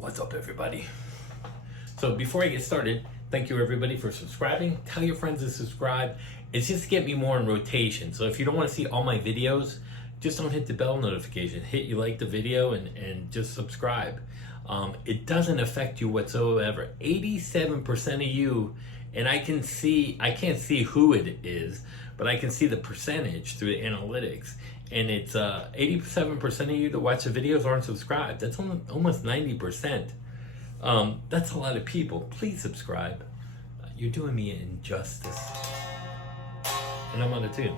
What's up, everybody? So before I get started, thank you everybody for subscribing. Tell your friends to subscribe. It's just to get me more in rotation. So if you don't want to see all my videos, just don't hit the bell notification. Hit you like the video and just subscribe. It doesn't affect you whatsoever. 87% of you, and I can't see who it is, but I can see the percentage through the analytics. And it's 87% of you that watch the videos aren't subscribed. That's almost 90%. That's a lot of people. Please subscribe. You're doing me an injustice. And I'm on a tune.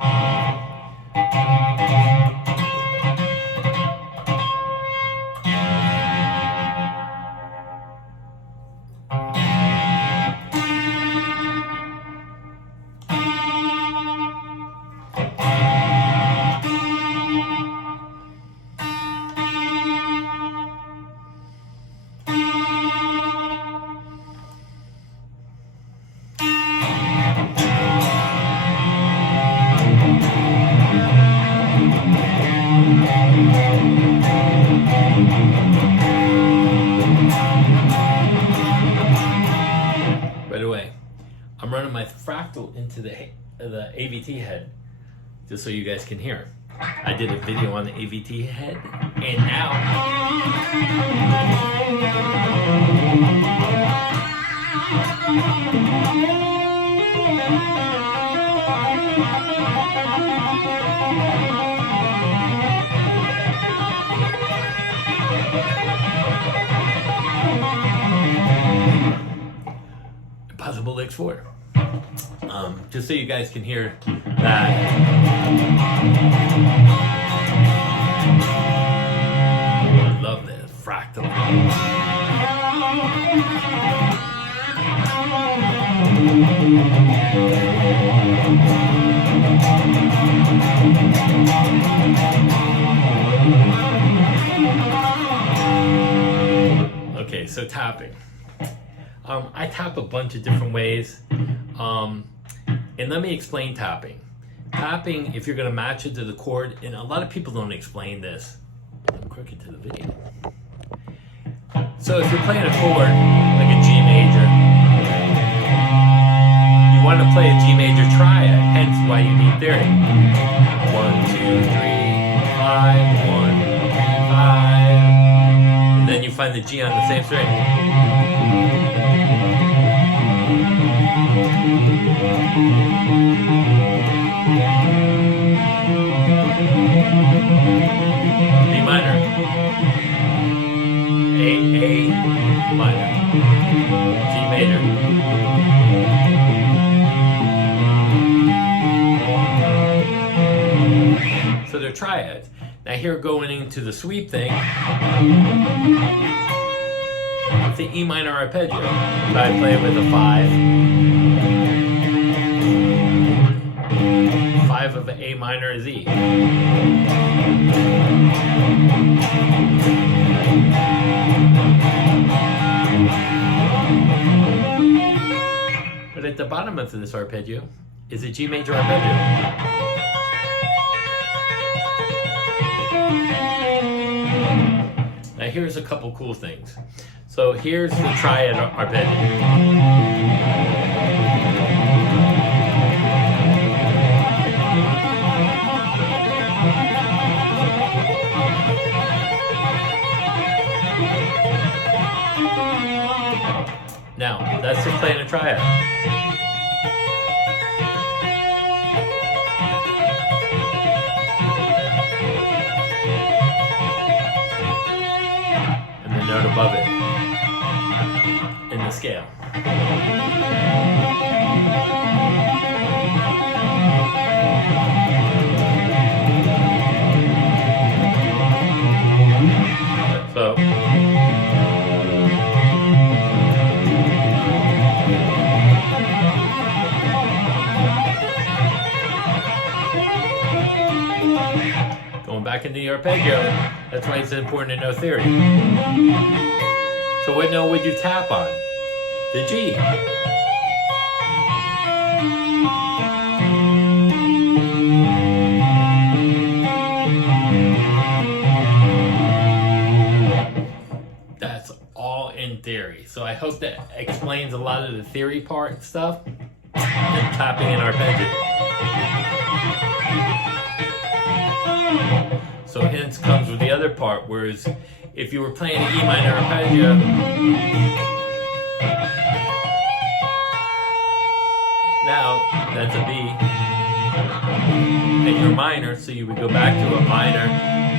By the way, I'm running my fractal into the AVT head just so you guys can hear. I did a video on the AVT head, and now possible Licks4. Just so you guys can hear that. I love this fractal. Okay, so tapping. I tap a bunch of different ways, and let me explain tapping. Tapping, if you're going to match it to the chord, and a lot of people don't explain this. I'm crooked to the video. So if you're playing a chord, like a G major, you want to play a G major triad, hence why you need theory. 1, 2, 3, 5, 1, 3, 5, and then you find the G on the same string. B minor, A minor, G major. So they're triads. Now here going into the sweep thing, it's the E minor arpeggio. So I play with a 5. 5 of A minor is E. But at the bottom of this arpeggio is a G major arpeggio. Now here's a couple cool things. So here's the triad arpeggio. Now, that's just playing a triad. And the note above it in the scale. So going back into the arpeggio, that's why it's important to know theory. So what note would you tap on? The G. in theory. So I hope that explains a lot of the theory part stuff and tapping and arpeggio. So hence comes with the other part, whereas if you were playing an E minor arpeggio, now that's a B, and you're minor, so you would go back to a minor,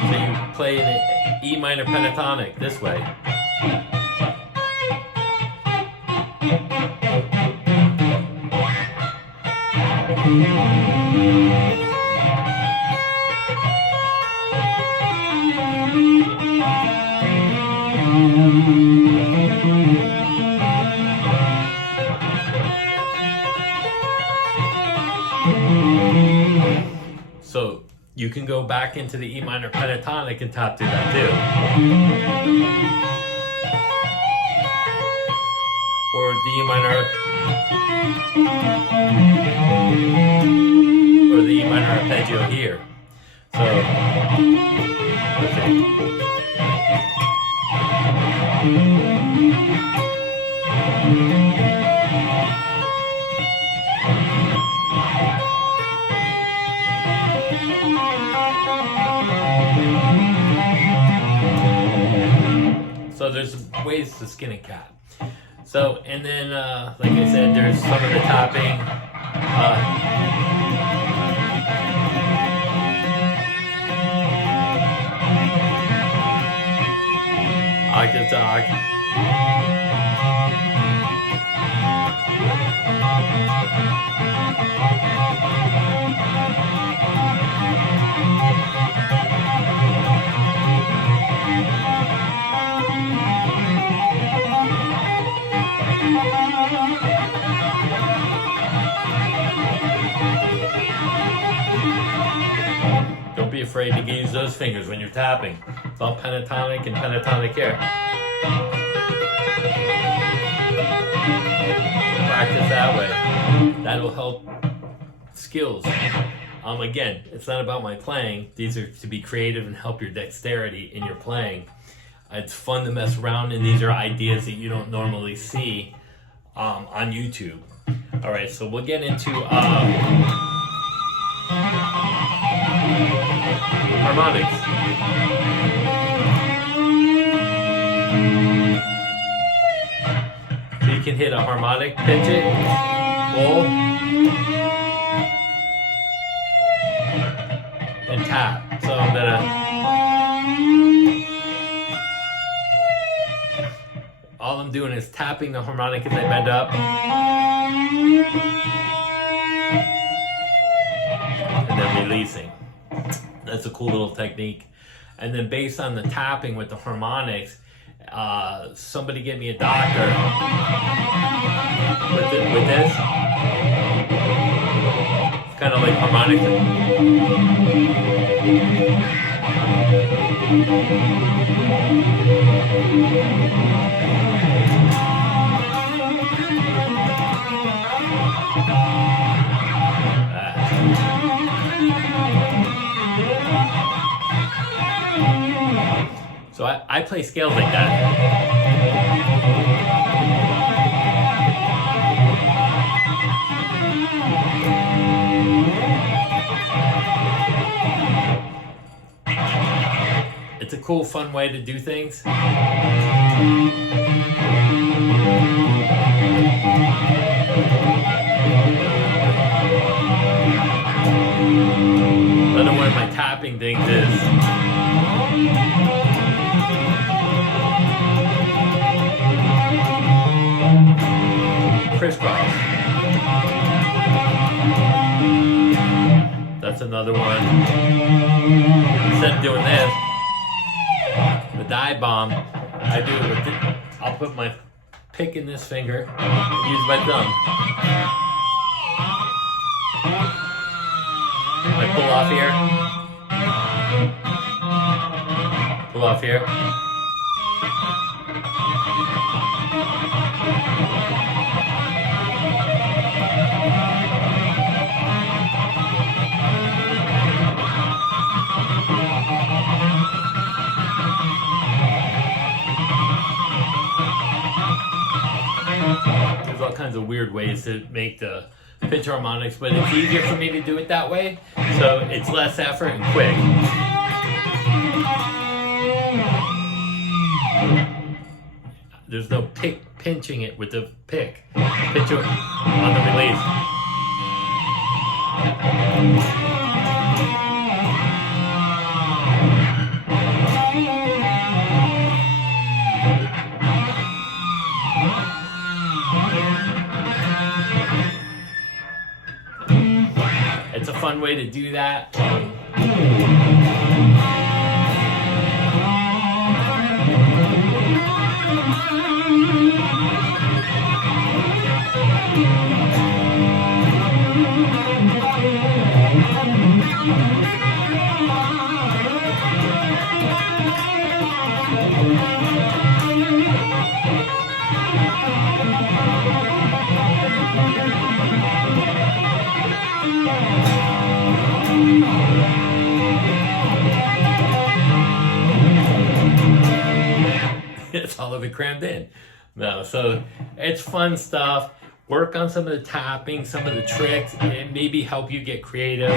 so you play an E minor pentatonic this way. So you can go back into the E minor pentatonic and tap through that too. Or the E minor, or the E minor arpeggio here. So, let's see. So there's ways to skin a cat. So, and then, like I said, there's some of the tapping. Octave to octave. Don't be afraid to use those fingers when you're tapping. It's all pentatonic and pentatonic here. Practice that way. That'll help skills. Again, it's not about my playing. These are to be creative and help your dexterity in your playing. It's fun to mess around, and these are ideas that you don't normally see on YouTube. All right, so we'll get into harmonics. So you can hit a harmonic, pitch it, roll, and tap. So I'm gonna, all I'm doing is tapping the harmonic as I bend up. And then releasing. That's a cool little technique. And then based on the tapping with the harmonics, somebody get me a doctor with this. It's kind of like harmonics. So I play scales like that. It's a cool, fun way to do things. Another one of my tapping things is crisscross. That's another one. Instead of doing this, the dive bomb, I do it with it. I'll put my pick in this finger and use my thumb. I pull off here. Pull off here. all kinds of weird ways to make the pitch harmonics, but it's easier for me to do it that way, so it's less effort and quick. There's no pinching it with the pick. Pitch it on the release. It's a fun way to do that. It's all of it crammed in. No, so it's fun stuff. Work on some of the tapping, some of the tricks, and maybe help you get creative.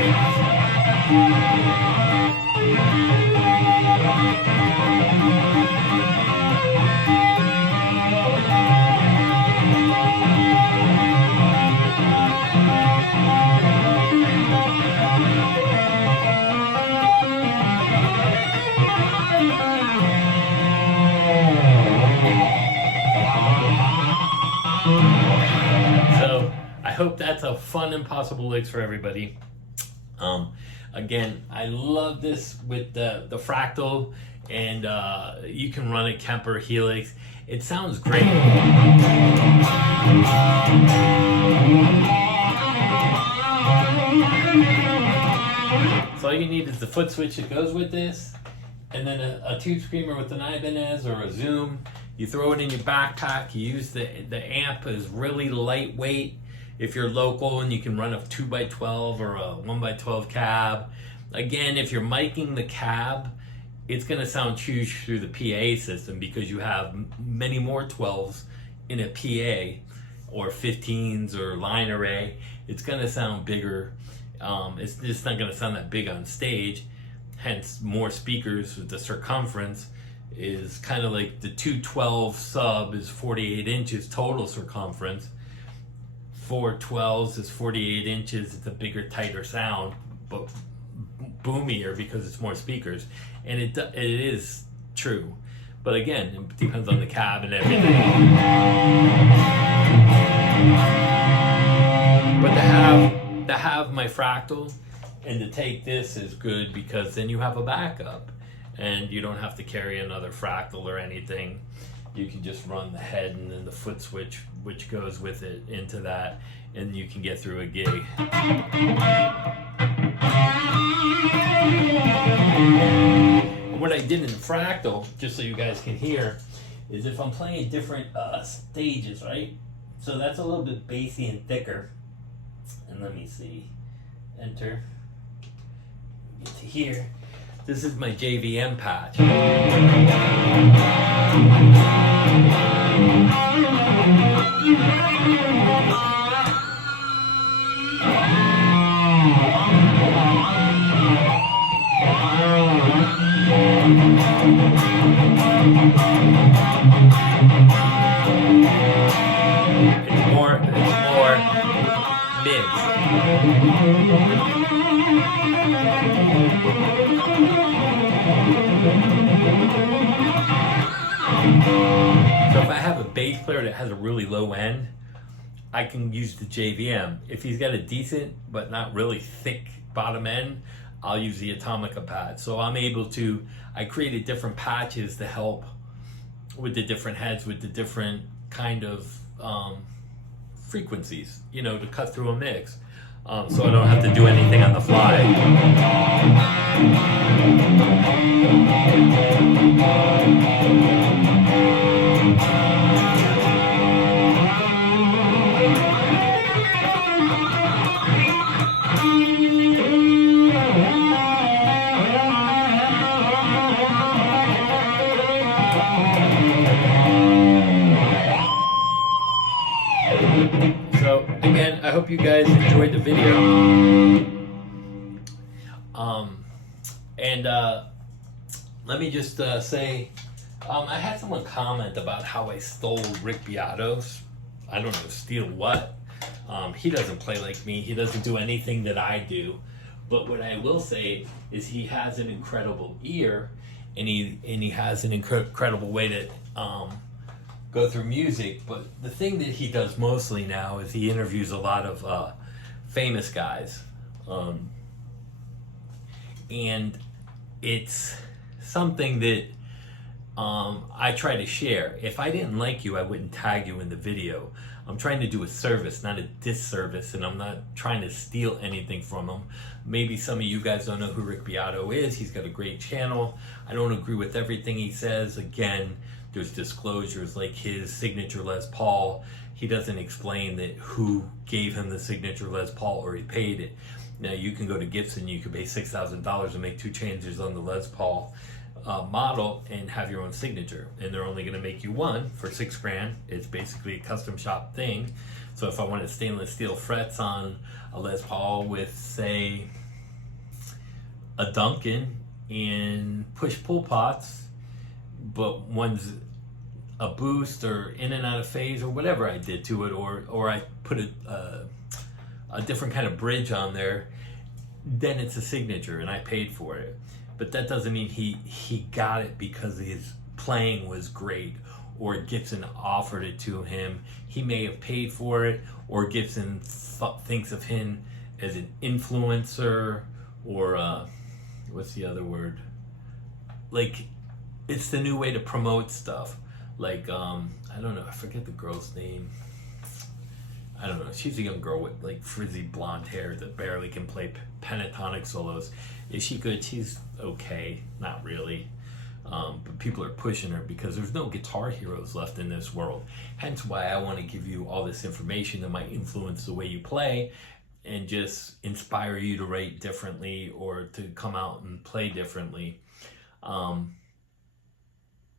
I hope that's a fun Impossible Licks for everybody. Again, I love this with the fractal, and you can run a Kemper Helix. It sounds great. So all you need is the foot switch that goes with this, and then a tube screamer with an Ibanez or a Zoom. You throw it in your backpack. You use the amp is really lightweight. If you're local and you can run a 2x12 or a 1x12 cab. Again, if you're miking the cab, it's going to sound huge through the PA system because you have many more 12s in a PA or 15s or line array. It's going to sound bigger. It's just not going to sound that big on stage. Hence, more speakers with the circumference is kind of like the 212 sub is 48 inches total circumference. 412s is 48 inches. It's a bigger, tighter sound, but boomier because it's more speakers. And it is true. But again, it depends on the cab and everything. But to have my fractal and to take this is good because then you have a backup and you don't have to carry another fractal or anything. You can just run the head and then the foot switch, which goes with it, into that, and you can get through a gig. What I did in fractal, just so you guys can hear, is if I'm playing different stages, right? So that's a little bit bassy and thicker. And let me see. Enter. Get to here. This is my JVM patch. It's more mixed. So if I have a bass player that has a really low end, I can use the JVM. If he's got a decent but not really thick bottom end, I'll use the Atomica pad. So I'm able to, I created different patches to help with the different heads, with the different kind of frequencies, you know, to cut through a mix. So I don't have to do anything on the fly. I hope you guys enjoyed the video. Let me just say, I had someone comment about how I stole Rick Beato's. I don't know, steal what? He doesn't play like me. He doesn't do anything that I do. But what I will say is he has an incredible ear, and he has an incredible way to go through music. But the thing that he does mostly now is he interviews a lot of famous guys, and it's something that I try to share. If I didn't like you, I wouldn't tag you in the video. I'm trying to do a service, not a disservice, and I'm not trying to steal anything from him. Maybe some of you guys don't know who Rick Beato is. He's got a great channel. I don't agree with everything he says. Again, there's disclosures like his signature Les Paul. He doesn't explain that who gave him the signature Les Paul or he paid it. Now you can go to Gibson, you could pay $6,000 and make 2 changes on the Les Paul model and have your own signature, and they're only going to make you one for $6,000. It's basically a custom shop thing. So if I wanted stainless steel frets on a Les Paul with, say, a Duncan and push-pull pots, but one's a boost or in and out of phase or whatever I did to it, or I put a different kind of bridge on there, then it's a signature and I paid for it. But that doesn't mean he got it because his playing was great or Gibson offered it to him. He may have paid for it, or Gibson thinks of him as an influencer, or what's the other word? Like, it's the new way to promote stuff. Like, I don't know, I forget the girl's name. I don't know, she's a young girl with like frizzy blonde hair that barely can play pentatonic solos. Is she good? She's okay, not really. But people are pushing her because there's no guitar heroes left in this world. Hence why I want to give you all this information that might influence the way you play and just inspire you to write differently or to come out and play differently.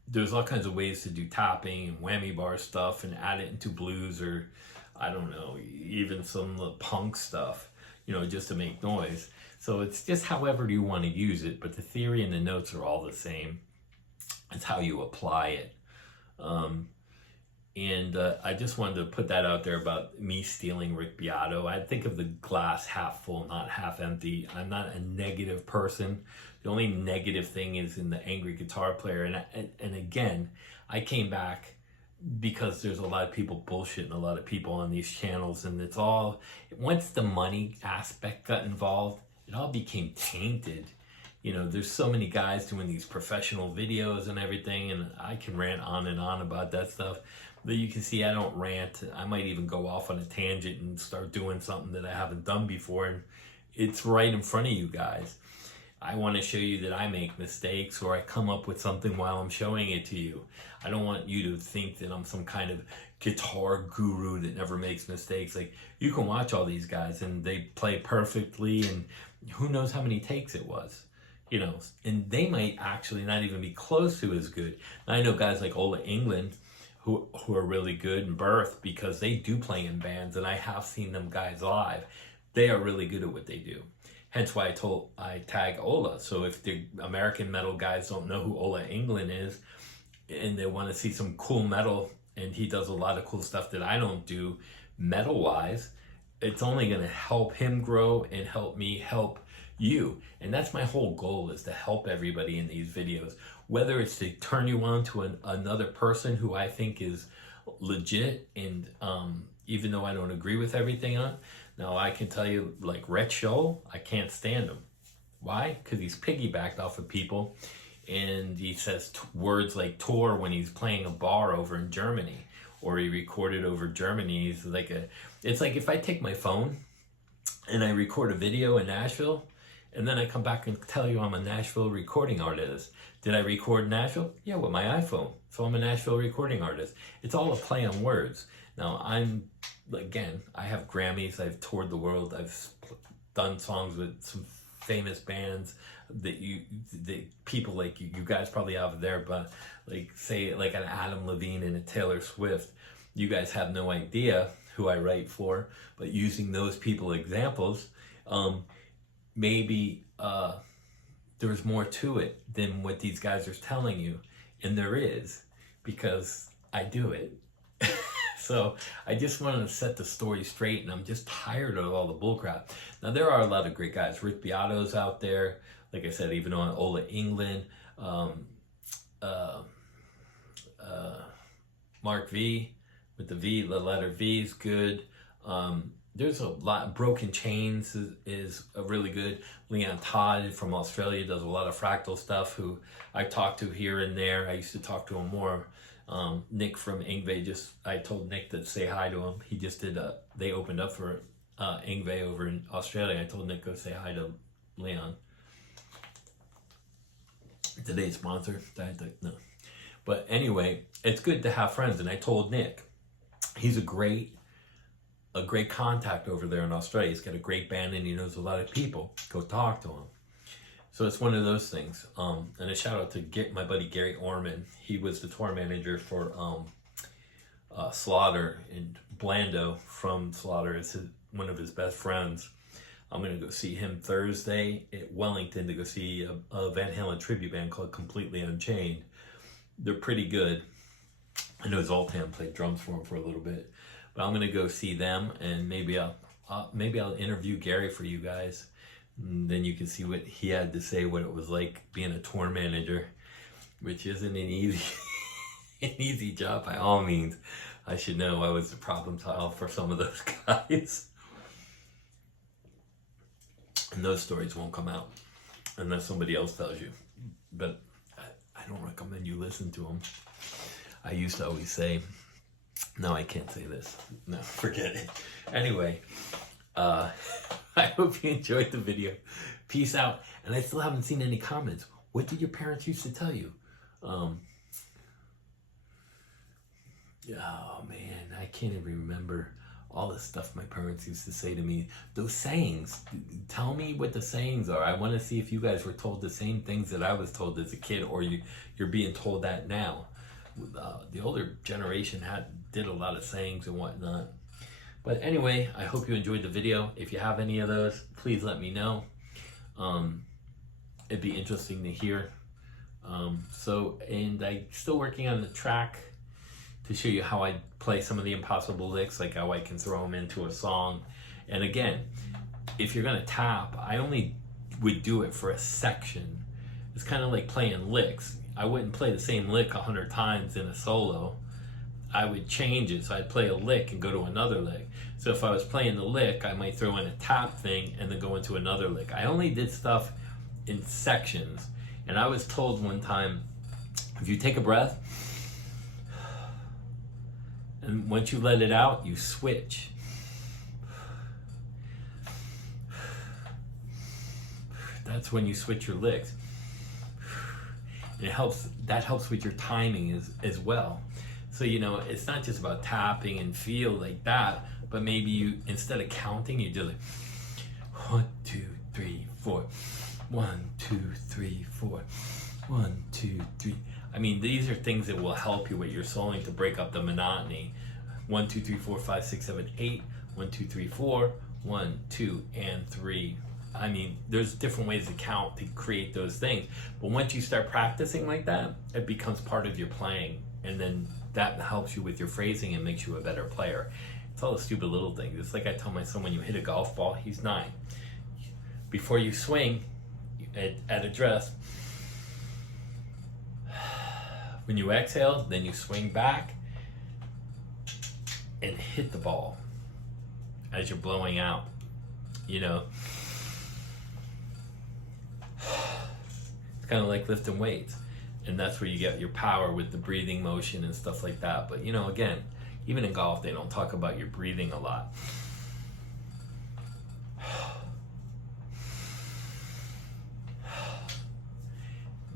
There's all kinds of ways to do topping and whammy bar stuff and add it into blues, or I don't know, even some punk stuff, you know, just to make noise. So it's just however you want to use it, but the theory and the notes are all the same. It's how you apply it. I just wanted to put that out there about me stealing Rick Beato. I think of the glass half full, not half empty. I'm not a negative person. The only negative thing is in the angry guitar player. And again, I came back because there's a lot of people bullshitting a lot of people on these channels, and it's all, once the money aspect got involved, it all became tainted. You know, there's so many guys doing these professional videos and everything, and I can rant on and on about that stuff. But you can see I don't rant. I might even go off on a tangent and start doing something that I haven't done before, and it's right in front of you guys. I want to show you that I make mistakes, or I come up with something while I'm showing it to you. I don't want you to think that I'm some kind of guitar guru that never makes mistakes. Like, you can watch all these guys and they play perfectly, and who knows how many takes it was, you know, and they might actually not even be close to as good. Now, I know guys like Ola England who are really good in Birth because they do play in bands, and I have seen them guys live. They are really good at what they do. Hence why I tag Ola. So if the American metal guys don't know who Ola England is and they want to see some cool metal, and he does a lot of cool stuff that I don't do metal wise, it's only going to help him grow and help me help you. And that's my whole goal, is to help everybody in these videos, whether it's to turn you on to another person who I think is legit, and even though I don't agree with everything on. Now, I can tell you, like Rhett Scholl, I can't stand him. Why? Because he's piggybacked off of people, and he says words like tour when he's playing a bar over in Germany, or he recorded over Germany. It's like if I take my phone and I record a video in Nashville, and then I come back and tell you I'm a Nashville recording artist. Did I record in Nashville? Yeah, with my iPhone. So I'm a Nashville recording artist. It's all a play on words. Now, I have Grammys, I've toured the world, I've done songs with some famous bands that people like you guys probably have there, but like, say, like an Adam Levine and a Taylor Swift, you guys have no idea who I write for, but using those people examples, maybe there's more to it than what these guys are telling you. And there is, because I do it. So I just wanted to set the story straight, and I'm just tired of all the bullcrap. Now, there are a lot of great guys. Rick Beato's out there. Like I said, even on Ola England, Mark V, with the V, the letter V is good. There's a lot. Broken Chains is a really good. Leon Todd from Australia does a lot of fractal stuff, who I talk to here and there. I used to talk to him more. Nick from Ingve, I told Nick to say hi to him. He just did they opened up for Ingve over in Australia. I told Nick go say hi to Leon. Today's sponsor. No. But anyway, it's good to have friends. And I told Nick, he's a great contact over there in Australia. He's got a great band and he knows a lot of people. Go talk to him. So it's one of those things. And a shout out to my buddy Gary Orman. He was the tour manager for Slaughter, and Blando from Slaughter is one of his best friends. I'm going to go see him Thursday at Wellington to go see a Van Halen tribute band called Completely Unchained. They're pretty good. I know Zoltan played drums for him for a little bit. But I'm going to go see them, and maybe I'll interview Gary for you guys. And then you can see what he had to say, what it was like being a tour manager, which isn't an easy job by all means. I should know. I was the problem child for some of those guys. And those stories won't come out unless somebody else tells you. But I don't recommend you listen to them. I used to always say, no, I can't say this. No, forget it. Anyway, I hope you enjoyed the video. Peace out. And I still haven't seen any comments. What did your parents used to tell you? Oh, man, I can't even remember all the stuff my parents used to say to me. Those sayings. Tell me what the sayings are. I want to see if you guys were told the same things that I was told as a kid, or you're being told that now. The older generation did a lot of sayings and whatnot. But anyway, I hope you enjoyed the video. If you have any of those, please let me know. It'd be interesting to hear. And I'm still working on the track to show you how I play some of the impossible licks, like how I can throw them into a song. And again, if you're gonna tap, I only would do it for a section. It's kind of like playing licks. I wouldn't play the same lick 100 times in a solo. I would change it. So I'd play a lick and go to another lick. So if I was playing the lick, I might throw in a tap thing and then go into another lick. I only did stuff in sections. And I was told one time, if you take a breath, and once you let it out, you switch. That's when you switch your licks. That helps with your timing as well. So, it's not just about tapping and feel like that, but maybe you, instead of counting, you do like 1, 2, 3, 4, 1, 2, 3, 4, 1, 2, 3. I mean, these are things that will help you with your soloing to break up the monotony. 1, 2, 3, 4, 5, 6, 7, 8. 1, 2, 3, 4. 1, 2, and 3. I mean, there's different ways to count to create those things. But once you start practicing like that, it becomes part of your playing. And then that helps you with your phrasing and makes you a better player. It's all the stupid little things. It's like I tell my son, when you hit a golf ball, he's 9. Before you swing at address, when you exhale, then you swing back and hit the ball as you're blowing out, It's kind of like lifting weights. And that's where you get your power with the breathing motion and stuff like that. But, again, even in golf, they don't talk about your breathing a lot.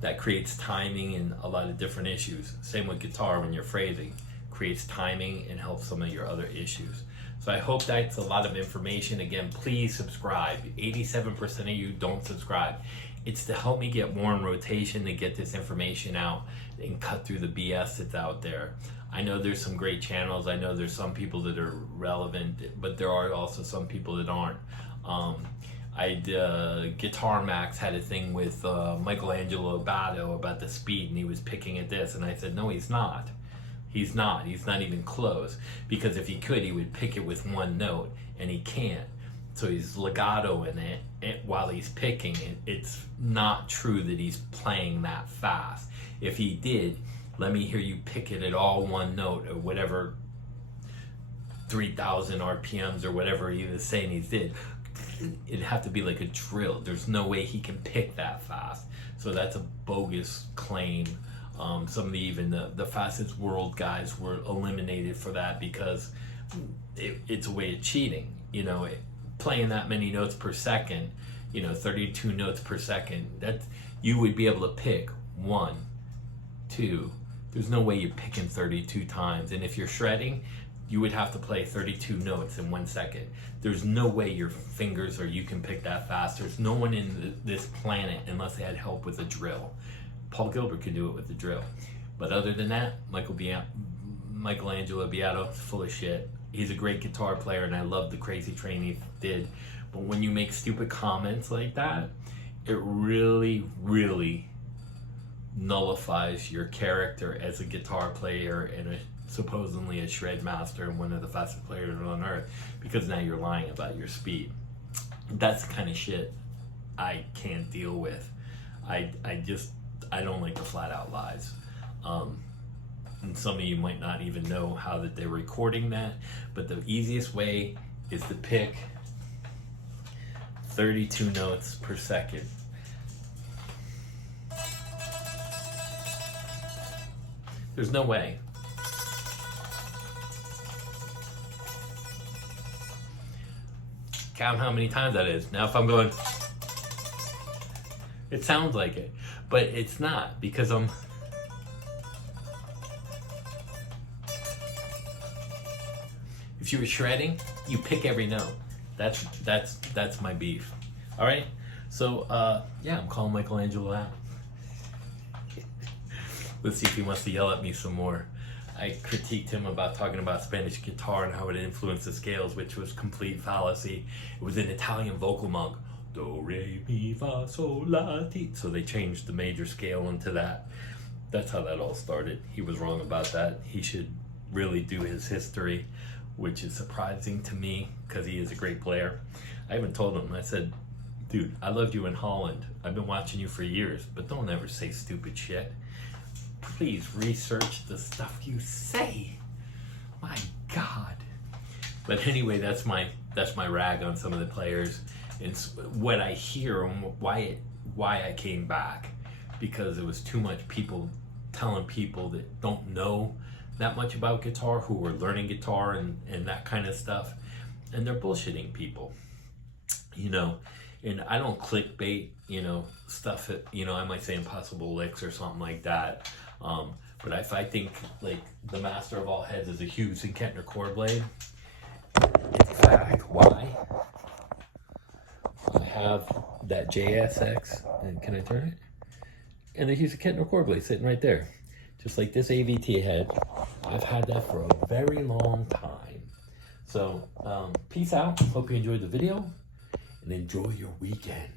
That creates timing and a lot of different issues. Same with guitar, when you're phrasing. Creates timing and helps some of your other issues. So I hope that's a lot of information. Again, please subscribe. 87% of you don't subscribe. It's to help me get more in rotation, to get this information out and cut through the BS that's out there. I know there's some great channels. I know there's some people that are relevant, but there are also some people that aren't. Guitar Max had a thing with Michelangelo Abato about the speed, and he was picking at this, and I said, no, he's not. He's not even close, because if he could, he would pick it with one note, and he can't. So he's legato in it while he's picking it. It's not true that he's playing that fast. If he did, let me hear you pick it at all one note, or whatever 3,000 RPMs or whatever he was saying he did. It'd have to be like a drill. There's no way he can pick that fast. So that's a bogus claim. Some of the fastest world guys were eliminated for that, because it's a way of cheating. You know, playing that many notes per second, 32 notes per second, that you would be able to pick 1, 2. There's no way you're picking 32 times. And if you're shredding, you would have to play 32 notes in 1 second. There's no way your fingers or you can pick that fast. There's no one in this planet, unless they had help with a drill. Paul Gilbert could do it with the drill. But other than that, Michelangelo Beato is full of shit. He's a great guitar player, and I love the crazy train he did. But when you make stupid comments like that, it really, really nullifies your character as a guitar player and supposedly a shred master and one of the fastest players on earth, because now you're lying about your speed. That's the kind of shit I can't deal with. I don't like the flat out lies. And some of you might not even know how that they're recording that, but the easiest way is to pick 32 notes per second. There's no way. Count how many times that is. Now if I'm going, it sounds like it, but it's not, because if you were shredding, you pick every note. That's my beef. All right. So yeah, I'm calling Michelangelo out. Let's see if he wants to yell at me some more. I critiqued him about talking about Spanish guitar and how it influenced the scales, which was complete fallacy. It was an Italian vocal monk. Do, re, mi, fa, sol, la, ti. So they changed the major scale into that. That's how that all started. He was wrong about that. He should really do his history, which is surprising to me, because he is a great player. I even told him, I said, dude, I loved you in Holland. I've been watching you for years, but don't ever say stupid shit. Please research the stuff you say. My God. But anyway, that's my rag on some of the players. It's what I hear and why I came back, because it was too much people telling people that don't know that much about guitar, who are learning guitar and that kind of stuff, and they're bullshitting people, and I don't clickbait, stuff that, I might say impossible licks or something like that. But if I think like the master of all heads is a Hughes and Kettner chord blade, in fact, why? I have that JSX, and can I turn it? And the Hughes and Kettner chord blade sitting right there. Just like this AVT head, I've had that for a very long time. So, peace out. Hope you enjoyed the video, and enjoy your weekend.